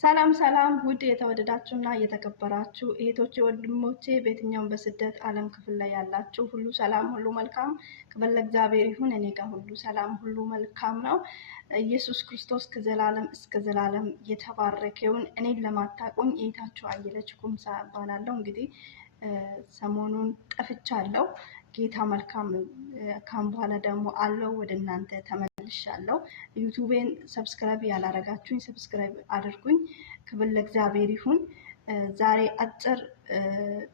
ሰላም ሰላም ውድ የተወደዳችሁና የተከበራችሁ እህቶቼ ወንድሞቼ በየትኛውም በስደት ዓለም ክፍል ላይ ያላችሁ ሁሉ ሰላም ሁሉ መልካም ክብር ለእግዚአብሔር ይሁን። እኔ ጋር ሁሉ ሰላም ሁሉ መልካም ነው። ኢየሱስ ክርስቶስ ከዘላለም እስከ ዘላለም የተባረከ ይሁን። እኔን ለማታውቁኝ እህታችሁ አየለች ኩምሳ እባላለሁ። እንግዲህ ሰሞኑን ጠፍቻለሁ። ጌታ መልካም ነው። ካም በኋላ ደግሞ አለው ወደ እናንተ ተመልሻለሁ። ዩቲዩቤን ሰብስክራይብ ያላረጋችሁኝ ሰብስክራይብ አድርጉኝ። ክብር ለእግዚአብሔር ይሁን። ዛሬ አጭር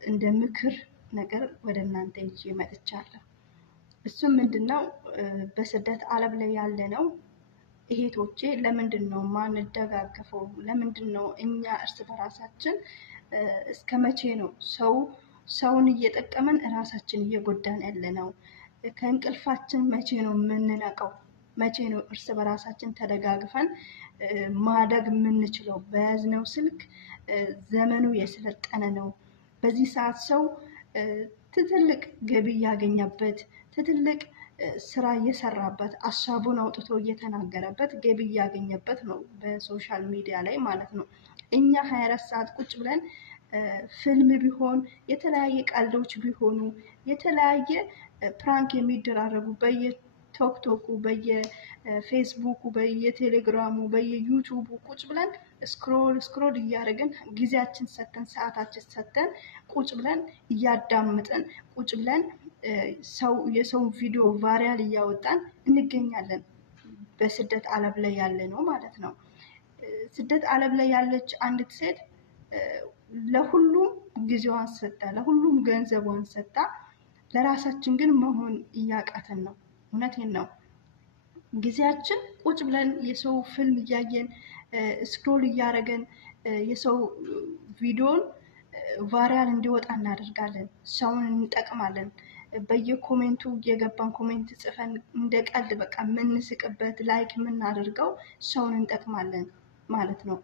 እንደ ምክር ነገር ወደ እናንተ ይዤ መጥቻለሁ። እሱም ምንድነው? በስደት ዓለም ላይ ያለነው እህቶቼ ለምንድነው ማንደጋገፈው? ለምንድነው እኛ እርስ በራሳችን እስከ መቼ ነው ሰውን እየጠቀመን ራሳችን እየጎዳን ያለነው? ከእንቅልፋችን መቼ ነው የምንነቃው? መቼ ነው እርስ በራሳችን ተደጋግፈን ማደግ የምንችለው? በያዝነው ስልክ ዘመኑ የሰለጠነ ነው። በዚህ ሰዓት ሰው ትልቅ ገቢ ያገኘበት ትልቅ ስራ እየሰራበት ሀሳቡን አውጥቶ እየተናገረበት ገቢ ያገኘበት ነው በሶሻል ሚዲያ ላይ ማለት ነው። እኛ 24 ሰዓት ቁጭ ብለን ፊልም ቢሆን የተለያየ ቀልዶች ቢሆኑ የተለያየ ፕራንክ የሚደራረጉ በየቲክቶኩ በየፌስቡኩ በየቴሌግራሙ በየዩቲዩቡ ቁጭ ብለን ስክሮል እያደረግን ጊዜያችን ሰተን ሰዓታችን ሰተን ቁጭ ብለን እያዳምጥን ቁጭ ብለን የሰው ቪዲዮ ቫይራል እያወጣን እንገኛለን። በስደት ዓለም ላይ ያለ ነው ማለት ነው። ስደት ዓለም ላይ ያለች አንዲት ሴት ለሁሉም ጊዜዋን ሰጣ፣ ለሁሉም ገንዘቧን ሰጣ፣ ለራሳችን ግን መሆን እያቃተን ነው። እውነቴን ነው። ጊዜያችን ቁጭ ብለን የሰው ፊልም እያየን ስክሮል እያደረገን የሰው ቪዲዮን ቫይራል እንዲወጣ እናደርጋለን። ሰውን እንጠቅማለን። በየኮሜንቱ እየገባን ኮሜንት ጽፈን እንደ ቀልድ በቃ የምንስቅበት ላይክ የምናደርገው ሰውን እንጠቅማለን ማለት ነው።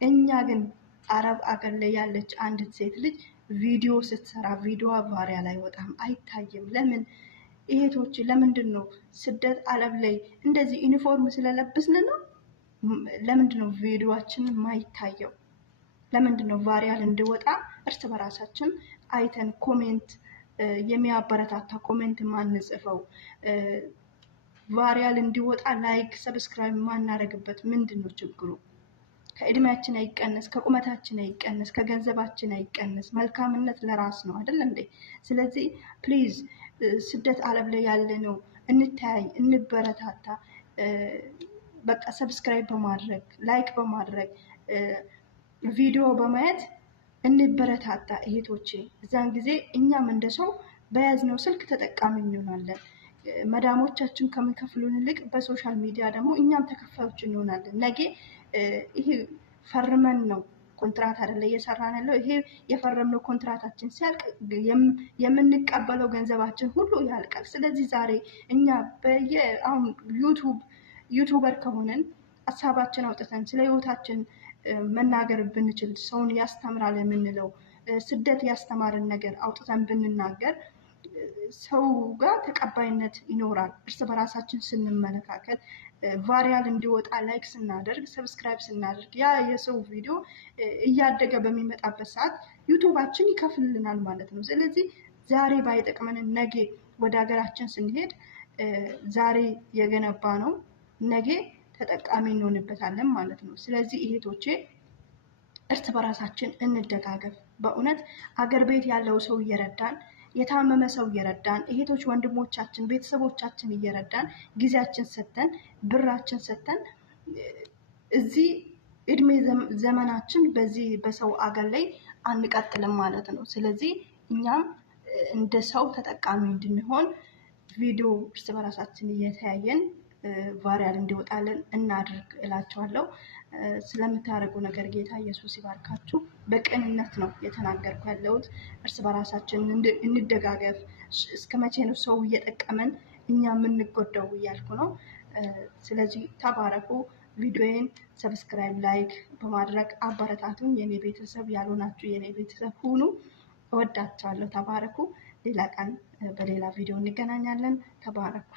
እኛ ግን አረብ አገር ላይ ያለች አንዲት ሴት ልጅ ቪዲዮ ስትሰራ ቪዲዮዋ ቫይራል አይወጣም፣ አይታይም። ለምን? እህቶች ለምንድን ነው ስደት ዓለም ላይ እንደዚህ ዩኒፎርም ስለለብስን ነው? ለምንድን ነው ቪዲዮአችን ማይታየው? ለምንድን ነው ቫይራል እንዲወጣ እርስ በራሳችን አይተን ኮሜንት የሚያበረታታ ኮሜንት ማንጽፈው? ቫይራል እንዲወጣ ላይክ ሰብስክራይብ ማናደርግበት ምንድን ነው ችግሩ? ከእድሜያችን አይቀነስ፣ ከቁመታችን አይቀነስ፣ ከገንዘባችን አይቀነስ። መልካምነት ለራስ ነው አይደል እንዴ? ስለዚህ ፕሊዝ ስደት ዓለም ላይ ያለ ነው እንተያይ፣ እንበረታታ። በቃ ሰብስክራይብ በማድረግ ላይክ በማድረግ ቪዲዮ በማየት እንበረታታ እህቶቼ። እዛን ጊዜ እኛም እንደሰው በያዝነው ስልክ ተጠቃሚ እንሆናለን። መዳሞቻችን ከሚከፍሉን ይልቅ በሶሻል ሚዲያ ደግሞ እኛም ተከፋዮች እንሆናለን። ነገ ይሄ ፈርመን ነው ኮንትራት አይደለ እየሰራን ያለው። ይሄ የፈረምነው ኮንትራታችን ሲያልቅ የምንቀበለው ገንዘባችን ሁሉ ያልቃል። ስለዚህ ዛሬ እኛ አሁን ዩቲዩበር ከሆነን ሀሳባችን አውጥተን ስለ ህይወታችን መናገር ብንችል፣ ሰውን ያስተምራል የምንለው ስደት ያስተማርን ነገር አውጥተን ብንናገር ሰው ጋር ተቀባይነት ይኖራል። እርስ በራሳችን ስንመለካከት ቫይራል እንዲወጣ ላይክ ስናደርግ ሰብስክራይብ ስናደርግ ያ የሰው ቪዲዮ እያደገ በሚመጣበት ሰዓት ዩቲዩባችን ይከፍልልናል ማለት ነው። ስለዚህ ዛሬ ባይጠቅመን ነገ ወደ ሀገራችን ስንሄድ ዛሬ የገነባ ነው ነገ ተጠቃሚ እንሆንበታለን ማለት ነው። ስለዚህ እህቶቼ እርስ በራሳችን እንደጋገፍ። በእውነት አገር ቤት ያለው ሰው እየረዳን የታመመ ሰው እየረዳን እህቶች ወንድሞቻችን ቤተሰቦቻችን እየረዳን ጊዜያችን ሰተን ብራችን ሰተን እዚህ እድሜ ዘመናችን በዚህ በሰው አገር ላይ አንቀጥልም ማለት ነው። ስለዚህ እኛም እንደ ሰው ተጠቃሚ እንድንሆን ቪዲዮ እርስ በራሳችን እየተያየን ቫይራል እንዲወጣልን እናድርግ እላቸዋለሁ። ስለምታደርጉ ነገር ጌታ ኢየሱስ ይባርካችሁ። በቅንነት ነው የተናገርኩ ያለሁት። እርስ በራሳችን እንደጋገፍ። እስከ መቼ ነው ሰው እየጠቀመን እኛ የምንጎዳው እያልኩ ነው። ስለዚህ ተባረኩ። ቪዲዮዬን ሰብስክራይብ ላይክ በማድረግ አበረታቱኝ። የኔ ቤተሰብ ያልሆናችሁ የኔ ቤተሰብ ሁኑ። እወዳችኋለሁ። ተባረኩ። ሌላ ቀን በሌላ ቪዲዮ እንገናኛለን። ተባረኩ።